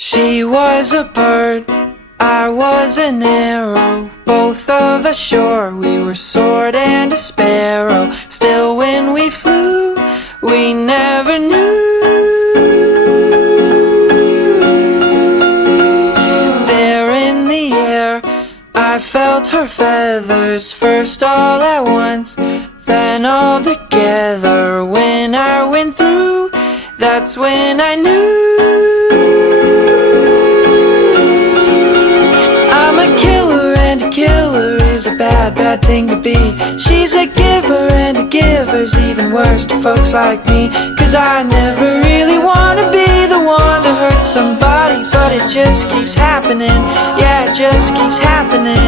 She was a bird, I was an arrow. Both of us sure we were sword and a sparrow. Still when we flew, we never knew. There in the air, I felt her feathers, first all at once, then all together. When I went through, that's when I knew. I'm a killer, and a killer is a bad, bad thing to be. She's a giver, and a giver's even worse to folks like me. Cause I never really wanna be the one to hurt somebody, but it just keeps happening. Yeah, it just keeps happening.